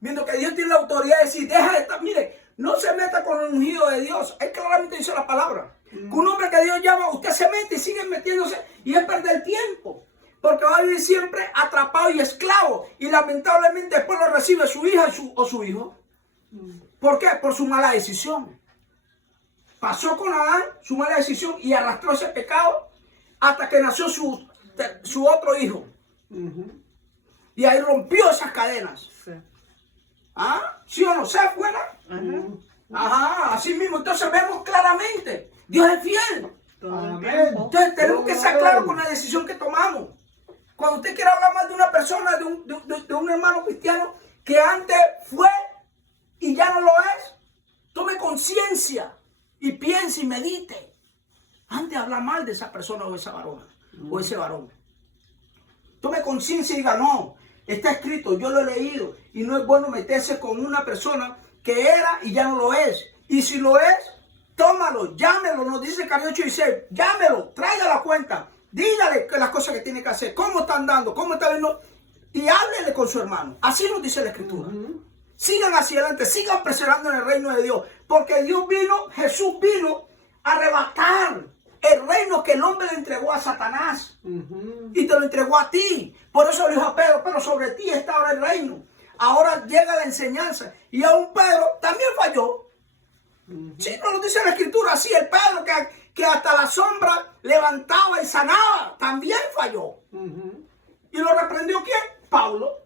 Viendo que Dios tiene la autoridad de decir, deja de estar, mire, no se meta con el ungido de Dios. Él claramente dice la palabra. Que un hombre que Dios llama, usted se mete y sigue metiéndose y es perder tiempo. Porque va a vivir siempre atrapado y esclavo. Y lamentablemente después lo recibe su hija o su hijo. ¿Por qué? Por su mala decisión. Pasó con Adán su mala decisión y arrastró ese pecado hasta que nació su otro hijo. Y ahí rompió esas cadenas. Sí. ¿Ah? ¿Sí o no? ¿Se fuera? Ajá, así mismo. Entonces vemos claramente. Dios es fiel. Amén. Entonces tenemos que estar claros con la decisión que tomamos. Cuando usted quiera hablar más de una persona, de un hermano cristiano que antes fue y ya no lo es, tome conciencia y piense y medite antes de hablar mal de esa persona o esa varona o ese varón. Tome conciencia y diga, no, está escrito, yo lo he leído y no es bueno meterse con una persona que era y ya no lo es. Y si lo es, tómalo, llámelo, nos dice Cariocho y dice, llámelo, tráigalo a cuenta. Dígale las cosas que tiene que hacer, cómo está andando, cómo está viendo, y háblele con su hermano. Así nos dice la Escritura. Sigan hacia adelante, sigan perseverando en el reino de Dios, porque Jesús vino a arrebatar el reino que el hombre le entregó a Satanás y te lo entregó a ti. Por eso le dijo a Pedro, pero sobre ti está ahora el reino. Ahora llega la enseñanza. Y aún Pedro también falló. Sí, no lo dice la escritura así. El Pedro que hasta la sombra levantaba y sanaba, también falló. ¿Y lo reprendió quién? Pablo,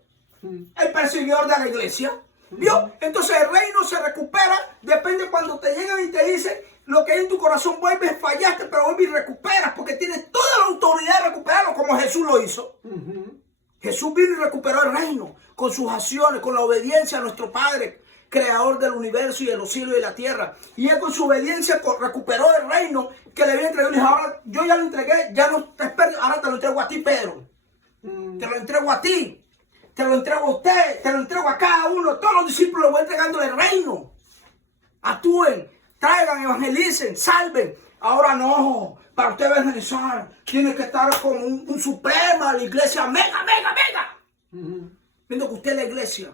el perseguidor de la iglesia. ¿Vio? Entonces el reino se recupera, depende cuando te llegan y te dicen lo que hay en tu corazón, vuelves, fallaste, pero vuelves y recuperas, porque tienes toda la autoridad de recuperarlo como Jesús lo hizo. Jesús vino y recuperó el reino con sus acciones, con la obediencia a nuestro Padre, creador del universo y de los cielos y de la tierra. Y él con su obediencia recuperó el reino que le había entregado. Y dijo, ahora yo ya lo entregué, ya no te espero, ahora te lo entrego a ti, Pedro. Te lo entrego a ti, te lo entrego a usted, te lo entrego a cada uno. Todos los discípulos los voy entregando el reino. Actúen, traigan, evangelicen, salven. Ahora no, para usted evangelizar, tiene que estar como un suprema, la iglesia mega. Viendo que usted es la iglesia.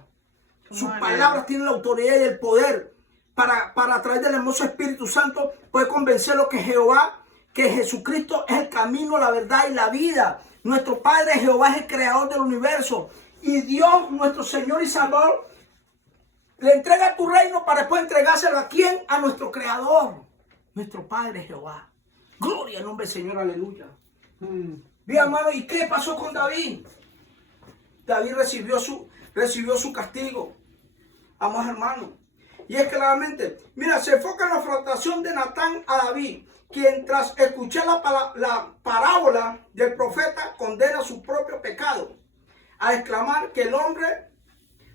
Sus palabras tienen la autoridad y el poder para a través del hermoso Espíritu Santo poder convencerlo que Jehová, que Jesucristo es el camino, la verdad y la vida. Nuestro Padre Jehová es el creador del universo. Y Dios, nuestro Señor y Salvador, le entrega tu reino para después entregárselo a quién? A nuestro creador, nuestro Padre Jehová. Gloria al nombre del Señor, aleluya. Bien, hermano, ¿y qué pasó con David? David recibió su castigo. Amados hermanos. Y es claramente, mira, se enfoca en la afrontación de Natán a David, quien tras escuchar la parábola del profeta condena su propio pecado, a exclamar que el hombre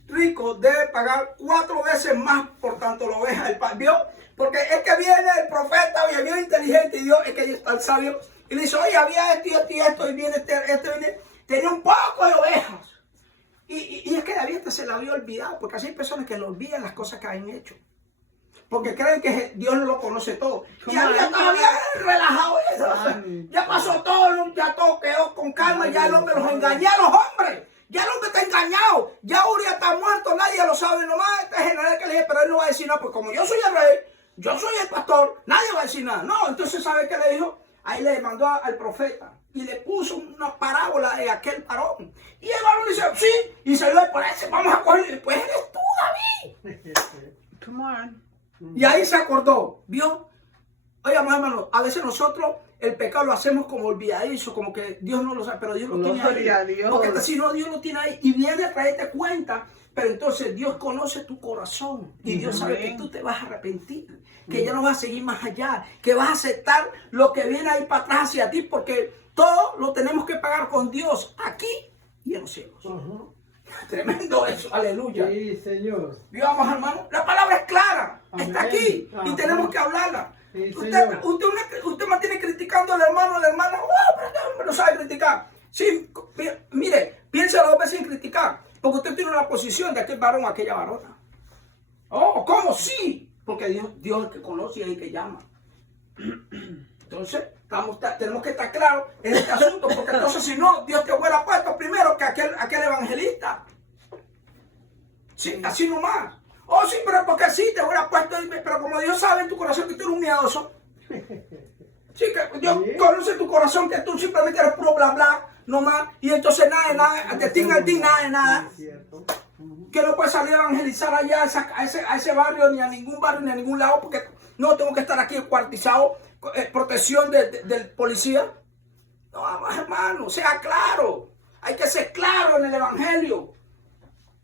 rico debe pagar 4 veces más por tanto la oveja. ¿Vio? Porque es que viene el profeta, viene inteligente, y Dios es que está el sabio, y le dice, oye, había esto, y viene viene, tenía un poco de ovejas. Y es que David hasta se la había olvidado, porque así hay personas que le olvidan las cosas que han hecho. Porque creen que Dios no lo conoce todo. Y había relajado eso. Ya pasó todo, ya todo quedó con calma, ya el hombre los engañó a los hombres. Ya el hombre está engañado. Ya Urias está muerto, nadie lo sabe. Nomás este general que le dije, pero él no va a decir nada, porque como yo soy el rey, yo soy el pastor, nadie va a decir nada. No, entonces ¿sabe qué le dijo? Ahí le mandó al profeta y le puso una parábola de aquel varón. Y el varón dice, sí, y se lo parece, vamos a cogerle. Pues eres tú, David. Come on. Y ahí se acordó, ¿vio? Oye, hermano, a veces nosotros el pecado lo hacemos como olvidadizo, como que Dios no lo sabe, pero Dios lo tiene ahí. Porque si no, Dios lo tiene ahí y viene a traerte cuenta. Pero entonces Dios conoce tu corazón y Dios sabe que tú te vas a arrepentir, que ya no vas a seguir más allá, que vas a aceptar lo que viene ahí para atrás hacia ti, porque todo lo tenemos que pagar con Dios aquí y en los cielos. Tremendo eso, aleluya. Sí, Señor. Vamos, hermano, la palabra es clara, está aquí y tenemos que hablarla. Sí, usted me tiene criticando al hermano, pero este hombre no sabe criticar. Sí, mire, piensa 2 veces en criticar. Porque usted tiene una posición de aquel varón o aquella varona. Oh, ¿cómo? Sí. Porque Dios es el que conoce y es el que llama. Entonces, tenemos que estar claros en este asunto. Porque entonces, si no, Dios te hubiera puesto primero que aquel evangelista. Sí, así nomás. Oh, sí, pero porque sí, te hubiera puesto. Pero como Dios sabe en tu corazón que tú eres un miedoso. Sí, que Dios conoce tu corazón que tú simplemente eres puro bla bla. No más, y entonces nada, de ti al ti, nada. Que no puedes salir a evangelizar allá a ese barrio, ni a ningún barrio, ni a ningún lado, porque no tengo que estar aquí cuartizado, protección del policía. No, hermano, sea claro. Hay que ser claro en el evangelio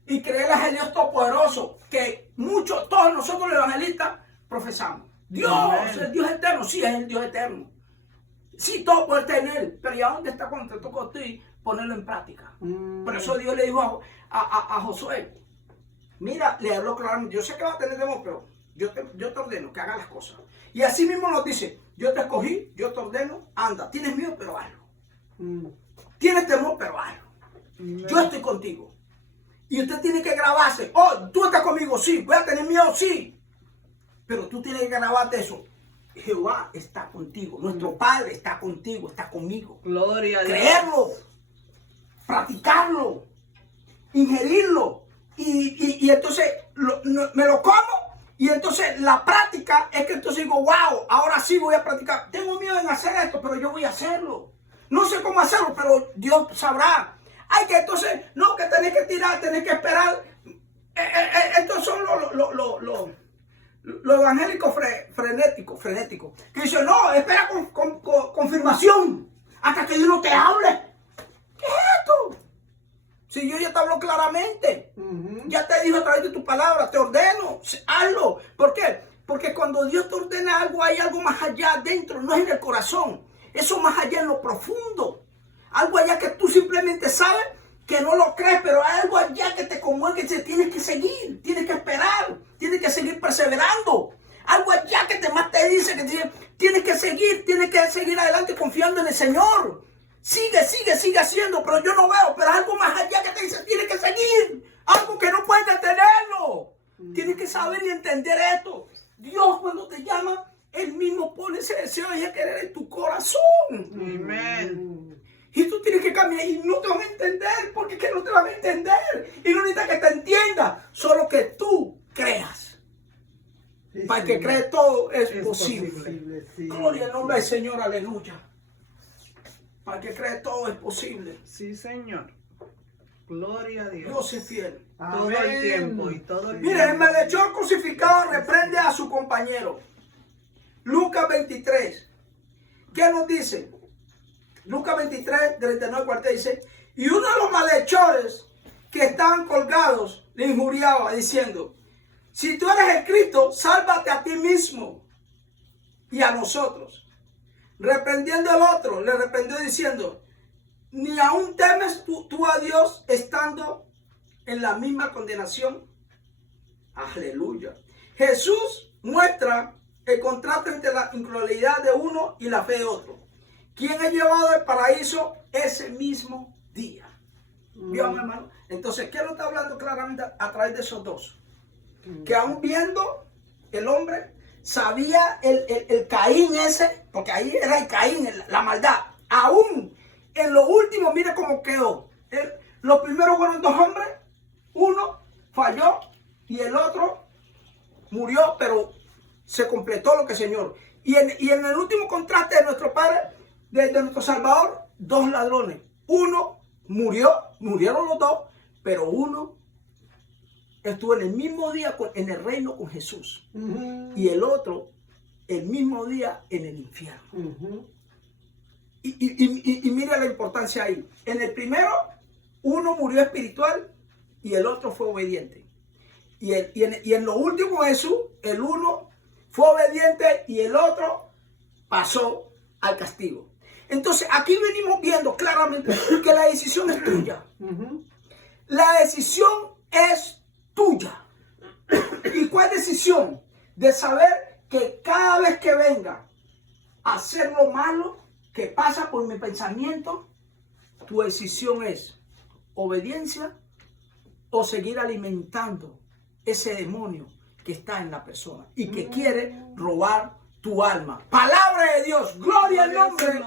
y creer al Dios todopoderoso, que todos nosotros los evangelistas profesamos. Dios, el Dios eterno, sí, es el Dios eterno. Sí, todo puede estar en él, pero ¿y a dónde está cuando te tocó a ti ponerlo en práctica? Por eso Dios le dijo a Josué, mira, le habló claramente, yo sé que va a tener temor, pero yo te ordeno que hagas las cosas. Y así mismo nos dice, yo te escogí, yo te ordeno, anda, tienes miedo, pero hazlo. Tienes temor, pero hazlo. Yo estoy contigo. Y usted tiene que grabarse, oh, tú estás conmigo, sí, voy a tener miedo, sí. Pero tú tienes que grabarte eso. Jehová está contigo, nuestro Padre está contigo, está conmigo. Gloria a Dios. Creerlo, practicarlo, ingerirlo. Y entonces me lo como. Y entonces la práctica es que entonces digo, wow, ahora sí voy a practicar. Tengo miedo en hacer esto, pero yo voy a hacerlo. No sé cómo hacerlo, pero Dios sabrá. Ay, que entonces, no, que tenés que tirar, tenés que esperar. Estos son los evangélicos frenéticos, que dicen, no, espera con confirmación hasta que Dios no te hable. ¿Qué es esto? Si yo ya te hablo claramente, ya te dijo a través de tu palabra, te ordeno, hazlo. ¿Por qué? Porque cuando Dios te ordena algo, hay algo más allá adentro, no es en el corazón, eso más allá en lo profundo. Algo allá que tú simplemente sabes que no lo crees, pero hay algo allá que te conmueve, que tienes que seguir, tienes que esperar, tienes que seguir perseverando. Algo allá que más te dice que tienes que seguir adelante confiando en el Señor. Sigue haciendo, pero yo no veo, pero algo más allá que te dice, tienes que seguir. Algo que no puedes detenerlo. Tienes que saber y entender esto. Dios cuando te llama, Él mismo pone ese deseo y ese querer en tu corazón. Amen. Y tú tienes que caminar y no te van a entender, porque es que no te van a entender. Y no necesitas que te entienda, solo que tú creas. Sí, Para el que cree todo es posible. posible, sí. Gloria al nombre del Señor, aleluya. Para el que cree todo es posible. Sí, Señor. Gloria a Dios. Dios es fiel. Todo el tiempo y todo el Mire, el malhechor crucificado reprende a su compañero. Lucas 23. ¿Qué nos dice? Lucas 23, 39, 40 dice, y uno de los malhechores que estaban colgados le injuriaba diciendo, si tú eres el Cristo, sálvate a ti mismo y a nosotros. Reprendiendo al otro, le reprendió diciendo, ni aún temes tú a Dios estando en la misma condenación. Aleluya. Jesús muestra el contraste entre la incredulidad de uno y la fe de otro. ¿Quién es llevado al paraíso ese mismo día? ¿Vio, mi hermano? Entonces, ¿qué lo está hablando claramente a través de esos dos? Que aún viendo el hombre, sabía el Caín ese, porque ahí era el Caín, la maldad. Aún en lo último, mire cómo quedó. Los primeros fueron dos hombres, uno falló y el otro murió, pero se completó lo que el Señor. Y en el último contraste de nuestro Padre, de nuestro Salvador, dos ladrones. Uno murieron los dos, pero uno estuvo en el mismo día en el reino con Jesús. Y el otro, el mismo día en el infierno. Y mira la importancia ahí. En el primero, uno murió espiritual y el otro fue obediente. Y en lo último Jesús, el uno fue obediente y el otro pasó al castigo. Entonces aquí venimos viendo claramente que la decisión es tuya. La decisión es tuya. ¿Y cuál decisión? De saber que cada vez que venga a hacer lo malo que pasa por mi pensamiento, tu decisión es obediencia o seguir alimentando ese demonio que está en la persona y que quiere robar tu alma. Palabra de Dios, gloria al nombre